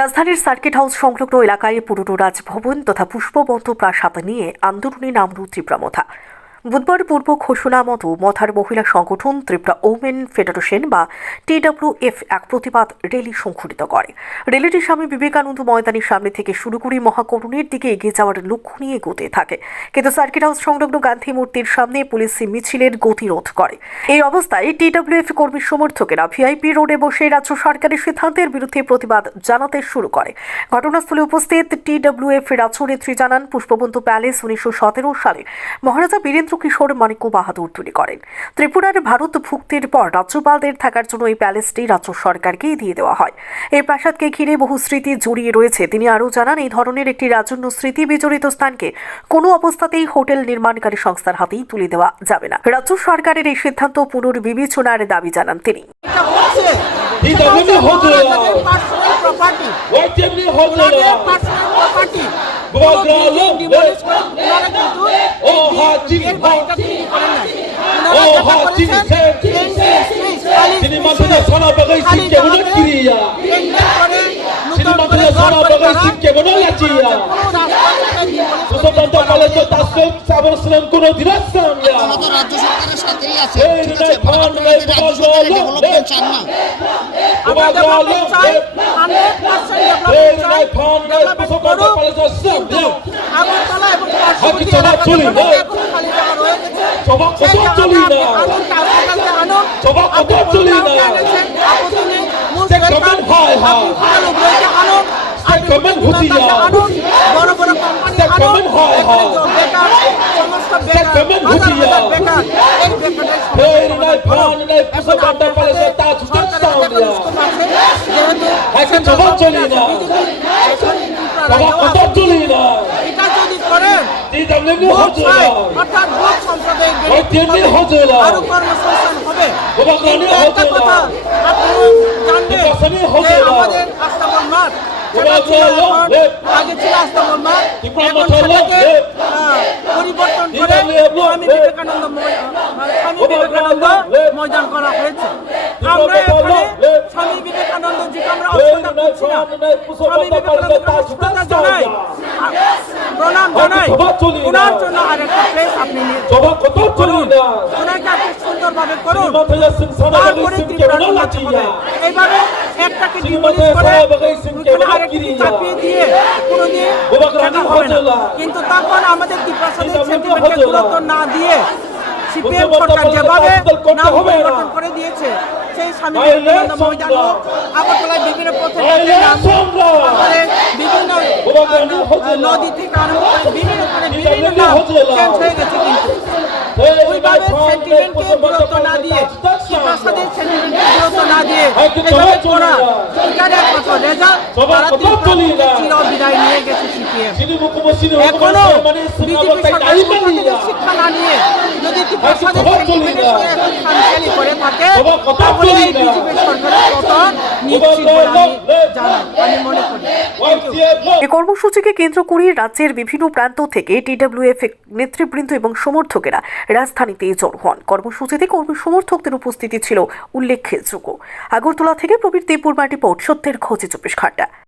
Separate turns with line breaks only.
রাজধানীর circuit house সংলগ্ন এলাকায় পুরনো রাজভবন তথা পুষ্পবন্ত প্রাসাদ নিয়ে আন্দোলনে নামল ত্রিপুরামথা বুধবার পূর্ব ঘোষণা মতো মথার মহিলা সংগঠন ত্রিপুরা ওমেন ফেডারেশন বা টিডব্লিউএফ এক প্রতিবাদ র্যালি সংঘটিত করে। র্যালিটি স্বামী বিবেকানন্দ ময়দানের সামনে থেকে শুরু করে মহাকরণের দিকে এগিয়ে যাওয়ার লক্ষ্য নিয়ে এগোতে থাকে। কিন্তু সার্কিট হাউস সংলগ্ন গান্ধী মূর্তির সামনে পুলিশ মিছিলের গতিরোধ করে। এই অবস্থায় টিডব্লিউএফ কর্মী সমর্থকেরা ভিআইপি রোডে বসে রাজ্য সরকারের সিদ্ধান্তের বিরুদ্ধে প্রতিবাদ জানাতে শুরু করে। ঘটনাস্থলে উপস্থিত টিডব্লিউএফ রাজ্য নেত্রী জানান পুষ্পবন্ত প্যালেস উনিশশো সতেরো সালে মহারাজা বীরেন্দ্র কিশোর মানিক্য বাহাদুর তৈরি করেন। ত্রিপুরার ভারত ভুক্তির পর রাজ্যপালদের থাকার জন্য এই প্যালেসটি রাজ্য সরকারকেই দিয়ে দেওয়া হয়। এই প্রাসাদকে ঘিরে বহু স্মৃতি জড়িয়ে রয়েছে। তিনি আরও জানান এই ধরনের একটি রাজন্য স্মৃতি বিজড়িত স্থানকে কোনো অবস্থাতেই হোটেল নির্মাণকারী সংস্থার হাতেই তুলে দেওয়া যাবে না। রাজ্য সরকারের এই সিদ্ধান্ত পুনর্বিবেচনার দাবি জানান তিনি।
এটা করে
ও
এই
হা,
বিয়ে-
চিনি,
বিয়ের
হা।
বাড়িটা তৈরি করেন নাই।
ও
ওনারা যেটা
হা, চিনি,
করেছেন,
স্যার।
painting street, খালি
তিনি
street
মাথায় বাগাই শিখকে মনে কিরিয়া তিনি সোনা
করে
বাগাই শিখকে মনে লাচিয়া
হয়েছে।
তাসফে কোন ইয়া
আমাদের রাজ্য সরকারের সাথেই আছে
এই
ঠিক আছে
রে, ফান
আপনারা
রে,
যদি রাজ্য সরকারের ডেভেলপমেন্ট চান না
আমরা development চাই, 100%
এই
development চাই,
রে, ফান রে,
development
সুতন্ত
করুক,
কলেজ ইসলাম
আগরতলা এবং পার্শ্ববর্তী
হকি চলি, হ্যাঁ। কোথাও
জায়গাটা
চলি না। সভা
আপনি
চলি না।
নেই।
সে। হয়, হ্যাঁ।
লোকদেরকে
comment হয়, হ্যাঁ।
যে বেকার, সমস্ত বেকার,
comment
হাজার
হতি যা।
হাজার বেকার, এই বেকারদের
এই
সমস্যা
নাই, তা ছুটে এখন চলি না। চলি না
এটা যদি করেন
এই না
অর্থাৎ ভোট সম্প্রদায়ের হবে,
না।
আরও কর্মসংস্থান
না।
জানবেন। আমাদের সেটা ছিল এখন-
হচ্ছে।
আগে ছিল
ইব্রাহিম
এখন সেটাকে। আহ, পরিবর্তন করে
হচ্ছে।
স্বামী বিবেকানন্দ আহ, স্বামী
বাবা
বিবেকানন্দ। ময়দান করা হয়েছে আমরা। এখানে স্বামী বিবেকানন্দ যে আমরা
এই
করছি না স্বামী বিবেকানন্দকে
চাও
জানাই প্রণাম জানাই। ওনার জন্য আরেকটা প্লেস আপনি ওনাকে সুন্দরভাবে করুন তারপরে
মনে
এইভাবে একটাকে ডিমোলিশ করে চাপিয়ে দিয়ে কোনোদিন
বাবা
দেখা
গ্রামে
হবে না। কিন্তু তখন আমাদের ত্রিপ্রাসাদের সেন্টিমেন্টকে গুরুত্ব না দিয়ে সিপিএম সরকার যেভাবে নাম পরিবর্তন করে দিয়েছে সেই স্বামী বিবেকানন্দ ময়দান হোক আগরতলায় বিভিন্ন পথে। তারপরে বিভিন্ন। নদী থেকে আরম্ভ করে বিভিন্ন বিভিন্ন নাম চেঞ্জ হয়ে গেছে কিন্তু। ওইভাবে সেন্টিমেন্টকে গুরুত্ব না দিয়ে সেন্টিমেন্টকে গুরুত্ব না দিয়ে এভাবে করা এখানে একমাত্র
সবার
তারা
না।
চির বিদায় নিয়ে গেছে সিপিএম। এখনও
মানে
বিজেপি সরকার শিক্ষা না নিয়ে যদি। সঙ্গে খামখেয়ালি করে থাকে তাহলে এই বিজেপি সরকারের
এই কর্মসূচিকে কেন্দ্র করে রাজ্যের বিভিন্ন প্রান্ত থেকে টিডব্লিউএফ নেতৃবৃন্দ এবং সমর্থকেরা রাজধানীতে জড়ো হন। কর্মসূচিতে কর্মী সমর্থকদের উপস্থিতি ছিল উল্লেখযোগ্য। আগরতলা থেকে প্রবীর দেববর্মা রিপোর্ট, সত্যের খোঁজে চব্বিশ ঘণ্টা।